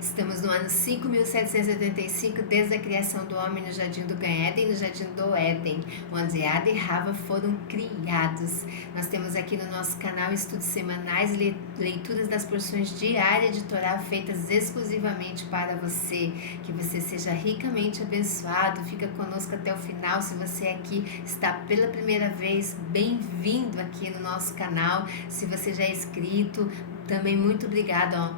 Estamos no ano 5.785 desde a criação do homem no Jardim do Ganheden e no Jardim do Éden, onde Adão e Rava foram criados. Nós temos aqui no nosso canal estudos semanais e leituras das porções diárias de Torá feitas exclusivamente para você. Que você seja ricamente abençoado. Fica conosco até o final. Se você aqui está pela primeira vez, bem-vindo aqui no nosso canal. Se você já é inscrito, também muito obrigada,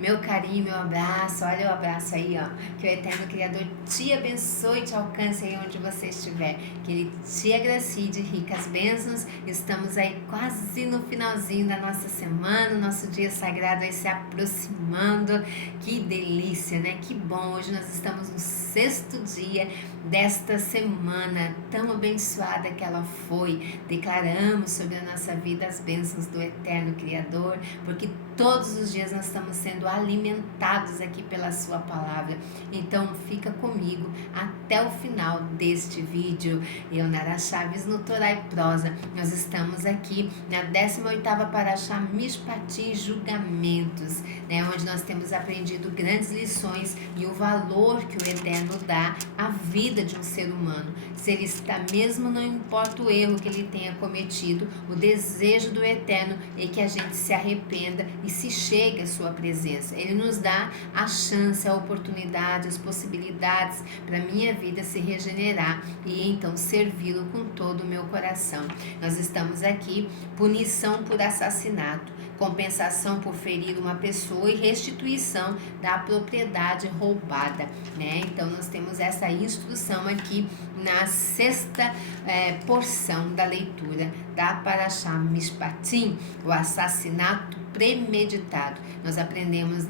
meu carinho, meu abraço, olha o abraço aí, que o Eterno Criador te abençoe e te alcance aí onde você estiver, que Ele te agracie de ricas bênçãos. Estamos aí quase no finalzinho da nossa semana, nosso dia sagrado aí se aproximando, que delícia, né? Que bom, hoje nós estamos no 6º dia desta semana tão abençoada que ela foi. Declaramos sobre a nossa vida as bênçãos do Eterno Criador, porque todos os dias nós estamos sendo alimentados aqui pela sua palavra. Então fica comigo até o final deste vídeo. Eu, Nara Chaves, no Torá e Prosa. Nós estamos aqui na 18ª Parashá Mishpatim, Julgamentos, né, onde nós temos aprendido grandes lições e o valor que o Eterno dá à vida de um ser humano. Se ele está, mesmo não importa o erro que ele tenha cometido, o desejo do Eterno é que a gente se arrependa e se chegue à sua presença. Ele nos dá a chance, a oportunidade, as possibilidades para a minha vida se regenerar e então servi-lo com todo o meu coração. Nós estamos aqui, punição por assassinato, compensação por ferir uma pessoa e restituição da propriedade roubada, né? Então nós temos essa instrução aqui na 6ª porção da leitura da Parashá Mishpatim, o assassinato premeditado. Nós aprendemos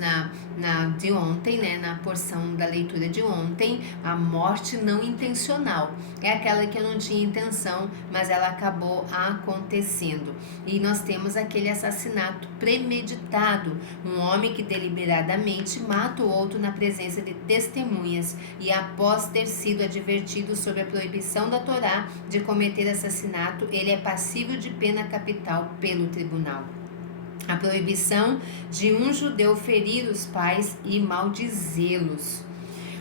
de ontem, né, na porção da leitura de ontem, a morte não intencional. É aquela que eu não tinha intenção, mas ela acabou acontecendo. E nós temos aquele assassinato premeditado, um homem que deliberadamente mata o outro na presença de testemunhas e após ter sido advertido sobre a proibição da Torá de cometer assassinato, ele é passível de pena capital pelo tribunal. A proibição de um judeu ferir os pais e maldizê-los.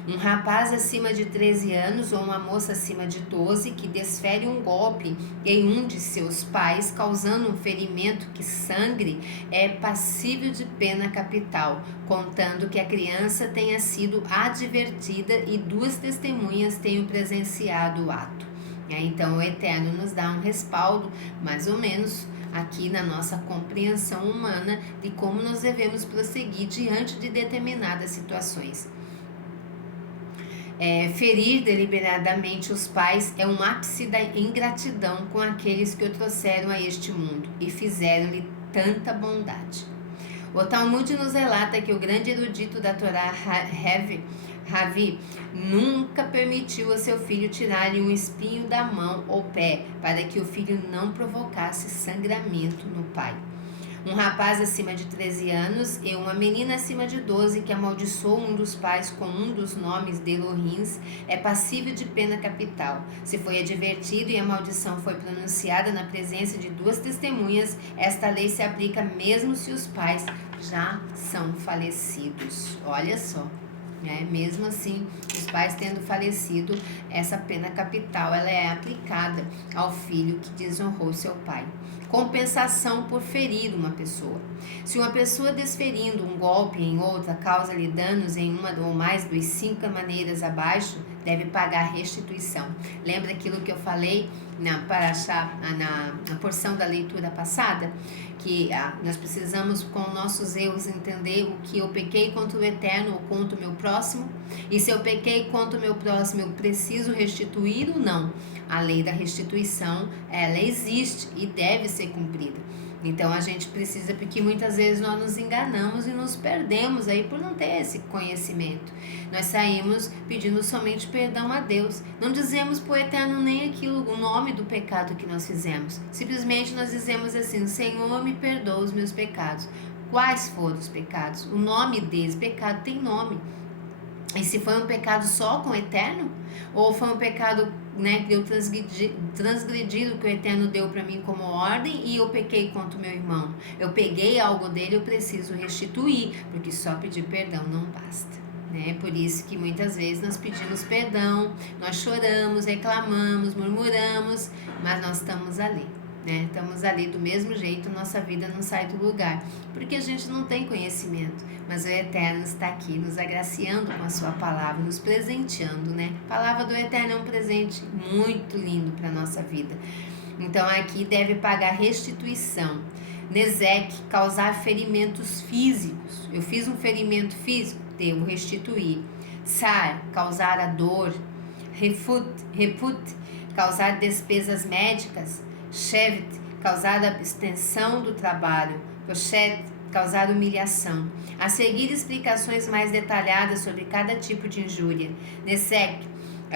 Um rapaz acima de 13 anos ou uma moça acima de 12 que desfere um golpe em um de seus pais, causando um ferimento que sangre, é passível de pena capital, contando que a criança tenha sido advertida e 2 testemunhas tenham presenciado o ato. Então o Eterno nos dá um respaldo, mais ou menos, aqui na nossa compreensão humana de como nós devemos prosseguir diante de determinadas situações. Ferir deliberadamente os pais é um ápice da ingratidão com aqueles que o trouxeram a este mundo e fizeram-lhe tanta bondade. O Talmud nos relata que o grande erudito da Torá, Ravi, nunca permitiu a seu filho tirar-lhe um espinho da mão ou pé, para que o filho não provocasse sangramento no pai. Um rapaz acima de 13 anos e uma menina acima de 12 que amaldiçoou um dos pais com um dos nomes de Elohim é passível de pena capital. Se foi advertido e a maldição foi pronunciada na presença de 2 testemunhas, esta lei se aplica mesmo se os pais já são falecidos. Olha só. Mesmo assim, os pais tendo falecido, essa pena capital ela é aplicada ao filho que desonrou seu pai. Compensação por ferir uma pessoa. Se uma pessoa desferindo um golpe em outra causa-lhe danos em uma ou mais dos 5 maneiras abaixo, deve pagar restituição. Lembra aquilo que eu falei na porção da leitura passada? Que nós precisamos, com nossos erros, entender o que eu pequei contra o Eterno ou contra o meu próximo. E se eu pequei contra o meu próximo, eu preciso restituir ou não? A lei da restituição, ela existe e deve ser cumprida. Então a gente precisa, porque muitas vezes nós nos enganamos e nos perdemos aí por não ter esse conhecimento. Nós saímos pedindo somente perdão a Deus. Não dizemos para o Eterno nem aquilo, o nome do pecado que nós fizemos. Simplesmente nós dizemos assim: Senhor, me perdoa os meus pecados. Quais foram os pecados? O nome deles, pecado tem nome. E se foi um pecado só com o Eterno? Ou foi um pecado né, de eu transgredir o que o Eterno deu para mim como ordem e eu pequei contra o meu irmão. Eu peguei algo dele, eu preciso restituir, porque só pedir perdão não basta. Por isso que muitas vezes nós pedimos perdão, nós choramos, reclamamos, murmuramos, mas nós estamos ali. Estamos ali do mesmo jeito, nossa vida não sai do lugar, porque a gente não tem conhecimento, mas o Eterno está aqui nos agraciando com a sua palavra, nos presenteando, A palavra do Eterno é um presente muito lindo para a nossa vida. Então aqui deve pagar restituição. Nezek, causar ferimentos físicos. Eu fiz um ferimento físico, devo restituir. Sar, causar a dor. Reput, causar despesas médicas. Shevet, causar abstenção do trabalho. Poshet, causar humilhação. A seguir, explicações mais detalhadas sobre cada tipo de injúria. Nesek,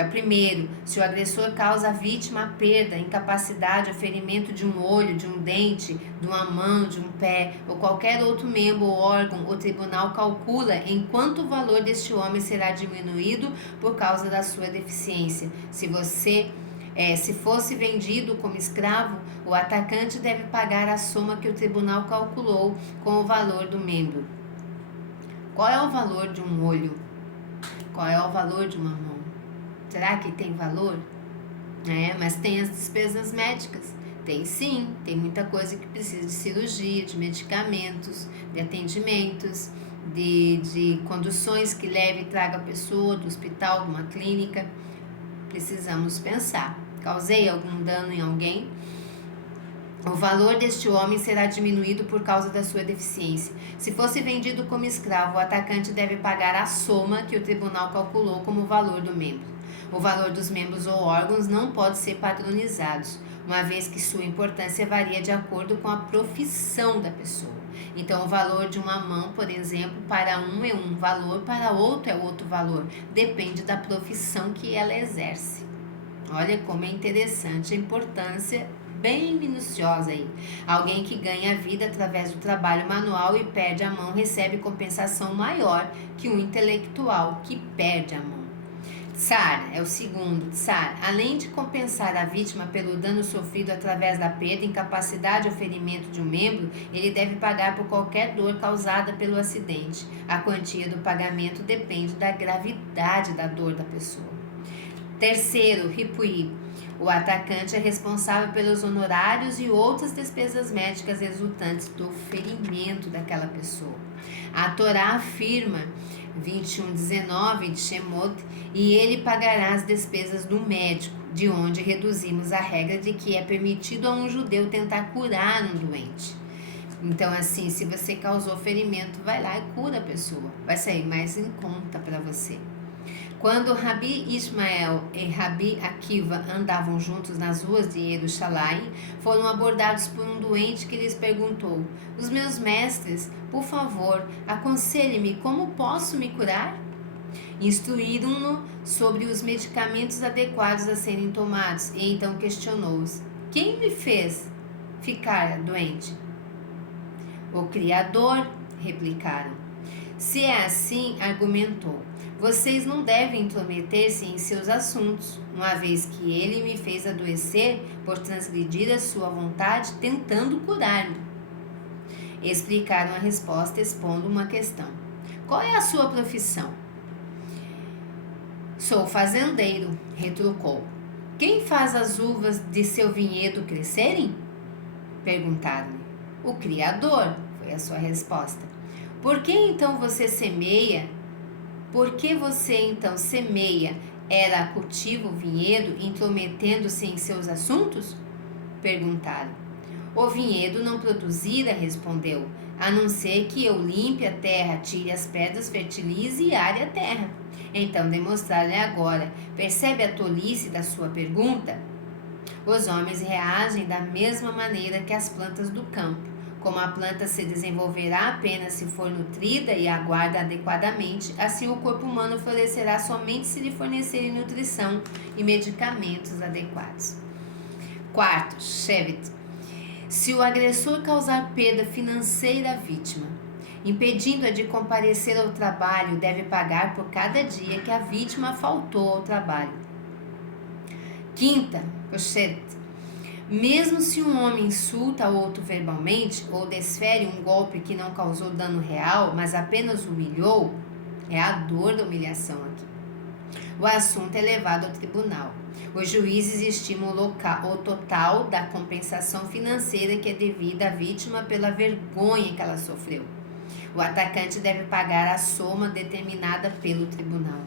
primeiro, se o agressor causa à vítima a perda, incapacidade ou ferimento de um olho, de um dente, de uma mão, de um pé ou qualquer outro membro ou órgão, o tribunal calcula em quanto o valor deste homem será diminuído por causa da sua deficiência. Se fosse vendido como escravo, o atacante deve pagar a soma que o tribunal calculou com o valor do membro. Qual é o valor de um olho? Qual é o valor de uma mão? Será que tem valor? Mas tem as despesas médicas. Tem sim, tem muita coisa que precisa de cirurgia, de medicamentos, de atendimentos, de conduções que leve e traga a pessoa do hospital, de uma clínica. Precisamos pensar. Causei algum dano em alguém? O valor deste homem será diminuído por causa da sua deficiência. Se fosse vendido como escravo, o atacante deve pagar a soma que o tribunal calculou como o valor do membro. O valor dos membros ou órgãos não pode ser padronizados, uma vez que sua importância varia de acordo com a profissão da pessoa. Então, o valor de uma mão, por exemplo, para um é um valor, para outro é outro valor. Depende da profissão que ela exerce. Olha como é interessante a importância bem minuciosa aí. Alguém que ganha a vida através do trabalho manual e perde a mão recebe compensação maior que um intelectual que perde a mão. Tsar é o segundo. Tsar, além de compensar a vítima pelo dano sofrido através da perda, incapacidade ou ferimento de um membro, ele deve pagar por qualquer dor causada pelo acidente. A quantia do pagamento depende da gravidade da dor da pessoa. Terceiro, Ripui. O atacante é responsável pelos honorários e outras despesas médicas resultantes do ferimento daquela pessoa. A Torá afirma 21:19 de Shemot, e ele pagará as despesas do médico, de onde reduzimos a regra de que é permitido a um judeu tentar curar um doente. Então, assim, se você causou ferimento, vai lá e cura a pessoa, vai sair mais em conta para você. Quando Rabi Ismael e Rabi Akiva andavam juntos nas ruas de Jerusalém, foram abordados por um doente que lhes perguntou: os meus mestres, por favor, aconselhe-me como posso me curar? Instruíram-no sobre os medicamentos adequados a serem tomados e então questionou-os: quem me fez ficar doente? O Criador, replicaram. Se é assim, argumentou, vocês não devem intrometer-se em seus assuntos, uma vez que ele me fez adoecer por transgredir a sua vontade, tentando curar-me. Explicaram a resposta expondo uma questão. Qual é a sua profissão? Sou fazendeiro, retrucou. Quem faz as uvas de seu vinhedo crescerem? Perguntaram-lhe. O Criador, foi a sua resposta. Por que então você semeia? Por que você então semeia, era cultiva o vinhedo, intrometendo-se em seus assuntos? Perguntaram. O vinhedo não produzira, respondeu, a não ser que eu limpe a terra, tire as pedras, fertilize e are a terra. Então demonstraram-lhe agora. Percebe a tolice da sua pergunta? Os homens reagem da mesma maneira que as plantas do campo. Como a planta se desenvolverá apenas se for nutrida e aguarda adequadamente, assim o corpo humano florescerá somente se lhe fornecerem nutrição e medicamentos adequados. Quarto, Shevet. Se o agressor causar perda financeira à vítima, impedindo-a de comparecer ao trabalho, deve pagar por cada dia que a vítima faltou ao trabalho. Quinta, pochette. Mesmo se um homem insulta outro verbalmente ou desfere um golpe que não causou dano real, mas apenas humilhou, é a dor da humilhação aqui. O assunto é levado ao tribunal. Os juízes estimam o total da compensação financeira que é devida à vítima pela vergonha que ela sofreu. O atacante deve pagar a soma determinada pelo tribunal.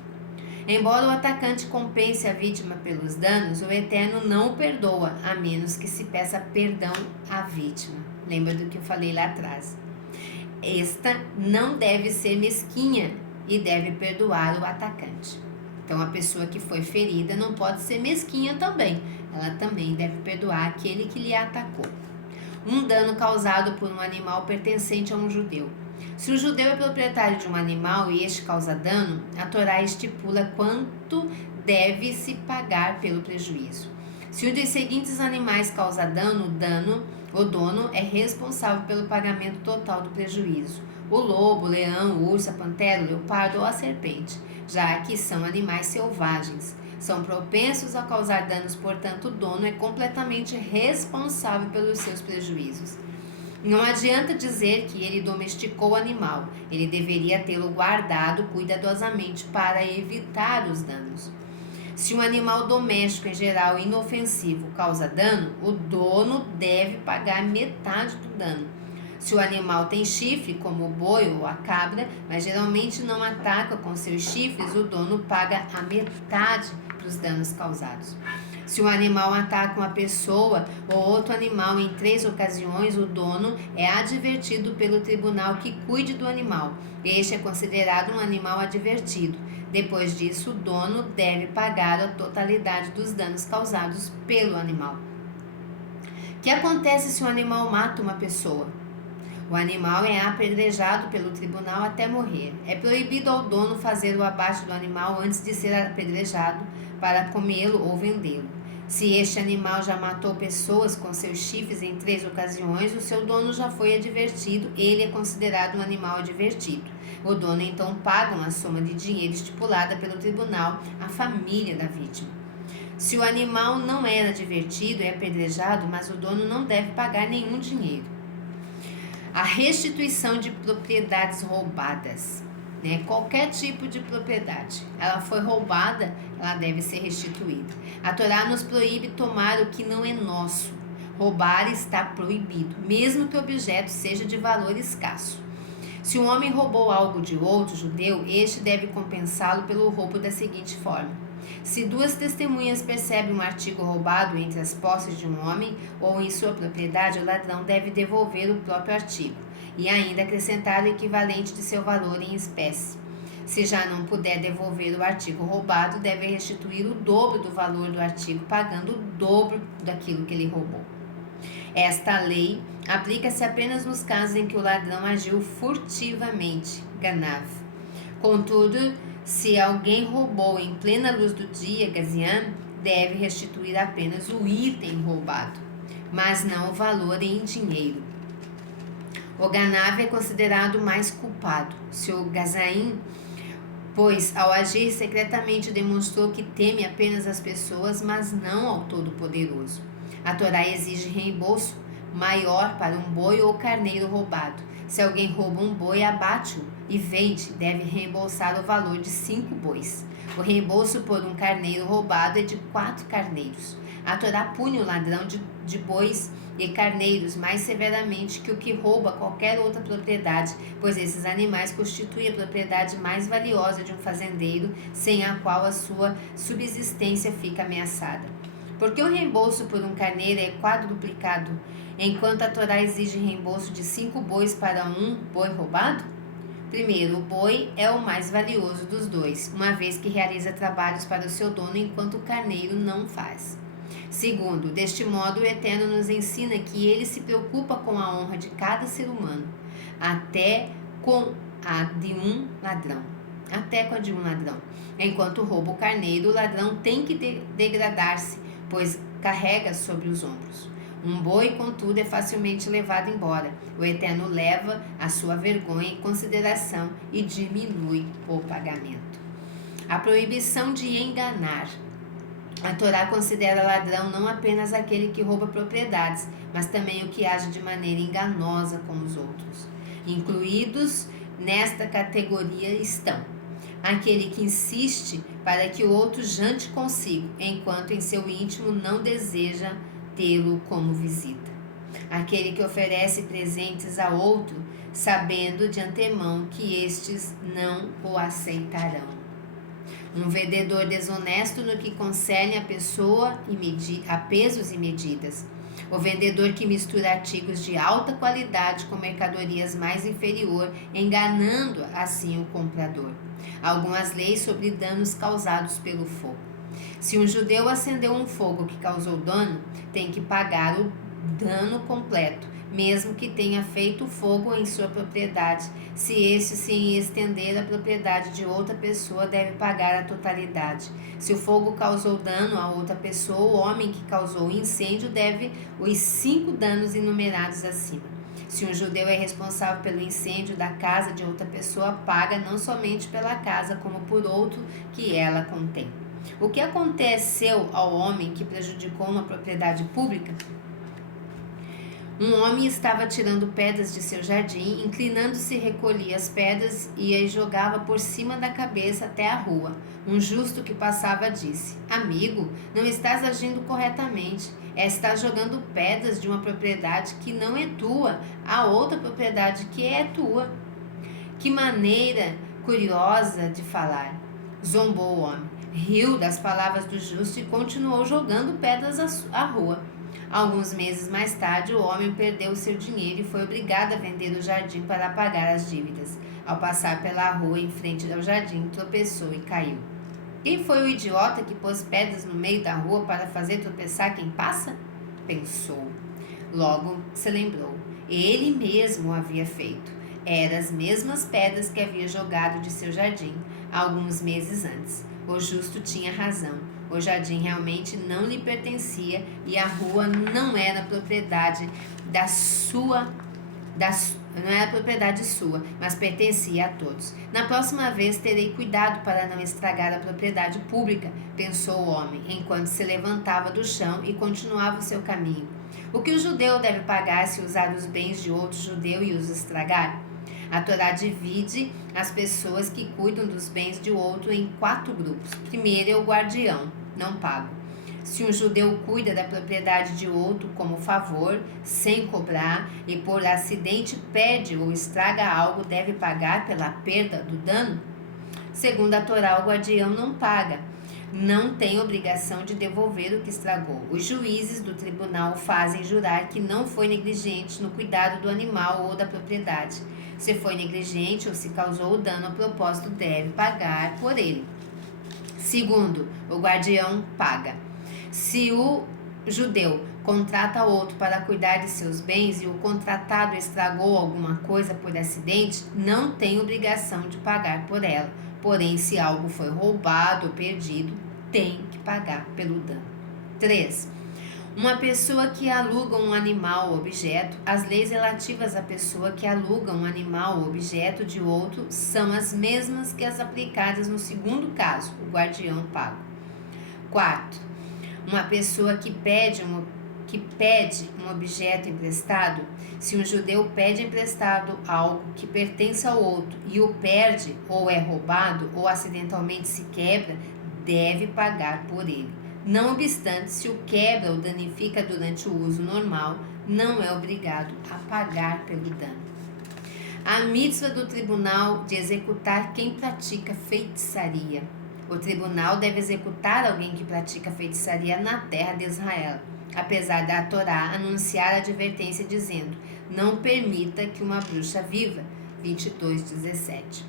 Embora o atacante compense a vítima pelos danos, o Eterno não o perdoa, a menos que se peça perdão à vítima. Lembra do que eu falei lá atrás? Esta não deve ser mesquinha e deve perdoar o atacante. Então, a pessoa que foi ferida não pode ser mesquinha também. Ela também deve perdoar aquele que lhe atacou. Um dano causado por um animal pertencente a um judeu. Se o judeu é proprietário de um animal e este causa dano, a Torá estipula quanto deve se pagar pelo prejuízo. Se um dos seguintes animais causa dano, o dono é responsável pelo pagamento total do prejuízo: o lobo, o leão, o urso, a pantera, o leopardo ou a serpente, já que são animais selvagens. São propensos a causar danos, portanto, o dono é completamente responsável pelos seus prejuízos. Não adianta dizer que ele domesticou o animal, ele deveria tê-lo guardado cuidadosamente para evitar os danos. Se um animal doméstico, em geral inofensivo, causa dano, o dono deve pagar metade do dano. Se o animal tem chifre, como o boi ou a cabra, mas geralmente não ataca com seus chifres, o dono paga a metade dos danos causados. Se o animal ataca uma pessoa ou outro animal em 3 ocasiões, o dono é advertido pelo tribunal que cuide do animal. Este é considerado um animal advertido. Depois disso, o dono deve pagar a totalidade dos danos causados pelo animal. O que acontece se um animal mata uma pessoa? O animal é apedrejado pelo tribunal até morrer. É proibido ao dono fazer o abate do animal antes de ser apedrejado para comê-lo ou vendê-lo. Se este animal já matou pessoas com seus chifres em 3 ocasiões, o seu dono já foi advertido, ele é considerado um animal advertido. O dono então paga uma soma de dinheiro estipulada pelo tribunal à família da vítima. Se o animal não era advertido, é apedrejado, mas o dono não deve pagar nenhum dinheiro. A restituição de propriedades roubadas. Qualquer tipo de propriedade, ela foi roubada, ela deve ser restituída. A Torá nos proíbe tomar o que não é nosso. Roubar está proibido, mesmo que o objeto seja de valor escasso. Se um homem roubou algo de outro judeu, este deve compensá-lo pelo roubo da seguinte forma: se 2 testemunhas percebem um artigo roubado entre as posses de um homem ou em sua propriedade, o ladrão deve devolver o próprio artigo e ainda acrescentar o equivalente de seu valor em espécie. Se já não puder devolver o artigo roubado, deve restituir o dobro do valor do artigo, pagando o dobro daquilo que ele roubou. Esta lei aplica-se apenas nos casos em que o ladrão agiu furtivamente, ganav. Contudo, se alguém roubou em plena luz do dia, gazian, deve restituir apenas o item roubado, mas não o valor em dinheiro. O ganav é considerado mais culpado. Se o gazaim, pois ao agir secretamente demonstrou que teme apenas as pessoas, mas não ao Todo-Poderoso. A Torá exige reembolso maior para um boi ou carneiro roubado. Se alguém rouba um boi, abate-o e vende, deve reembolsar o valor de 5 bois. O reembolso por um carneiro roubado é de 4 carneiros. A Torá pune o ladrão de bois e carneiros mais severamente que o que rouba qualquer outra propriedade, pois esses animais constituem a propriedade mais valiosa de um fazendeiro, sem a qual a sua subsistência fica ameaçada. Porque o reembolso por um carneiro é quadruplicado, enquanto a Torá exige reembolso de 5 bois para um boi roubado? Primeiro, o boi é o mais valioso dos dois, uma vez que realiza trabalhos para o seu dono, enquanto o carneiro não faz. Segundo, deste modo o Eterno nos ensina que ele se preocupa com a honra de cada ser humano, até com a de um ladrão. Enquanto rouba o carneiro, o ladrão tem que degradar-se, pois carrega sobre os ombros. Um boi, contudo, é facilmente levado embora. O Eterno leva a sua vergonha em consideração e diminui o pagamento. A proibição de enganar. A Torá considera ladrão não apenas aquele que rouba propriedades, mas também o que age de maneira enganosa com os outros. Incluídos nesta categoria estão aquele que insiste para que o outro jante consigo, enquanto em seu íntimo não deseja tê-lo como visita. Aquele que oferece presentes a outro, sabendo de antemão que estes não o aceitarão. Um vendedor desonesto no que concerne a pessoa a pesos e medidas. O vendedor que mistura artigos de alta qualidade com mercadorias mais inferior, enganando assim o comprador. Algumas leis sobre danos causados pelo fogo. Se um judeu acendeu um fogo que causou dano, tem que pagar o dano completo, mesmo que tenha feito fogo em sua propriedade. Se este se estender à propriedade de outra pessoa, deve pagar a totalidade. Se o fogo causou dano a outra pessoa, o homem que causou o incêndio deve os 5 danos enumerados acima. Se um judeu é responsável pelo incêndio da casa de outra pessoa, paga não somente pela casa, como por outro que ela contém. O que aconteceu ao homem que prejudicou uma propriedade pública? Um homem estava tirando pedras de seu jardim, inclinando-se, recolhia as pedras e as jogava por cima da cabeça até a rua. Um justo que passava disse: Amigo, não estás agindo corretamente. Estás jogando pedras de uma propriedade que não é tua a outra propriedade que é tua. Que maneira curiosa de falar! Zombou o homem, riu das palavras do justo e continuou jogando pedras à rua. Alguns meses mais tarde, o homem perdeu seu dinheiro e foi obrigado a vender o jardim para pagar as dívidas. Ao passar pela rua em frente ao jardim, tropeçou e caiu. Quem foi o idiota que pôs pedras no meio da rua para fazer tropeçar quem passa? Pensou. Logo se lembrou. Ele mesmo o havia feito. Eram as mesmas pedras que havia jogado de seu jardim alguns meses antes. O justo tinha razão. O jardim realmente não lhe pertencia e a rua não era propriedade sua, mas pertencia a todos. Na próxima vez terei cuidado para não estragar a propriedade pública, pensou o homem, enquanto se levantava do chão e continuava o seu caminho. O que o judeu deve pagar se usar os bens de outro judeu e os estragar? A Torá divide as pessoas que cuidam dos bens de outro em 4 grupos. Primeiro é o guardião, não pago. Se um judeu cuida da propriedade de outro como favor, sem cobrar, e por acidente perde ou estraga algo, deve pagar pela perda do dano? Segundo a Torá, o guardião não paga. Não tem obrigação de devolver o que estragou. Os juízes do tribunal fazem jurar que não foi negligente no cuidado do animal ou da propriedade. Se foi negligente ou se causou o dano ao propósito, deve pagar por ele. Segundo, o guardião paga. Se o judeu contrata outro para cuidar de seus bens e o contratado estragou alguma coisa por acidente, não tem obrigação de pagar por ela. Porém, se algo foi roubado ou perdido, tem que pagar pelo dano. 3. Uma pessoa que aluga um animal ou objeto, as leis relativas à pessoa que aluga um animal ou objeto de outro são as mesmas que as aplicadas no segundo caso, o guardião paga. 4. Uma pessoa que pede um objeto emprestado, se um judeu pede emprestado algo que pertence ao outro e o perde, ou é roubado, ou acidentalmente se quebra, deve pagar por ele. Não obstante, se o quebra ou danifica durante o uso normal, não é obrigado a pagar pelo dano. A mitzvah do tribunal de executar quem pratica feitiçaria. O tribunal deve executar alguém que pratica feitiçaria na terra de Israel, apesar da Torá anunciar a advertência dizendo: não permita que uma bruxa viva. 22:17.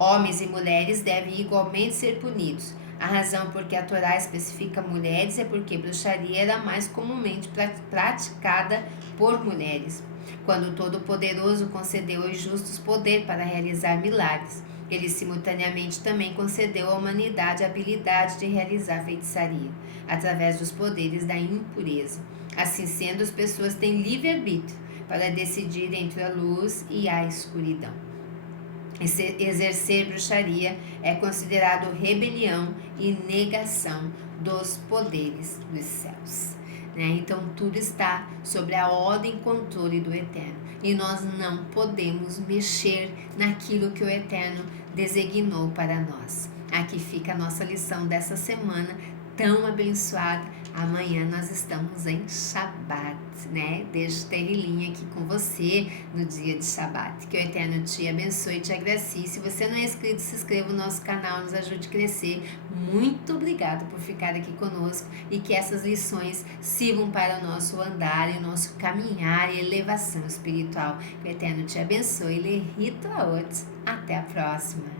Homens e mulheres devem igualmente ser punidos. A razão por que a Torá especifica mulheres é porque bruxaria era mais comumente praticada por mulheres. Quando o Todo-Poderoso concedeu aos justos poder para realizar milagres, ele simultaneamente também concedeu à humanidade a habilidade de realizar feitiçaria, através dos poderes da impureza. Assim sendo, as pessoas têm livre-arbítrio para decidir entre a luz e a escuridão. Exercer bruxaria é considerado rebelião e negação dos poderes dos céus. Então tudo está sobre a ordem e controle do Eterno, e nós não podemos mexer naquilo que o Eterno designou para nós. Aqui fica a nossa lição dessa semana tão abençoada. Amanhã nós estamos em Shabat, Deixo Terrilinha aqui com você no dia de Shabat. Que o Eterno te abençoe e te agracie. Se você não é inscrito, se inscreva no nosso canal, nos ajude a crescer. Muito obrigado por ficar aqui conosco e que essas lições sirvam para o nosso andar e o nosso caminhar e elevação espiritual. Que o Eterno te abençoe. Lehitlaot. Até a próxima.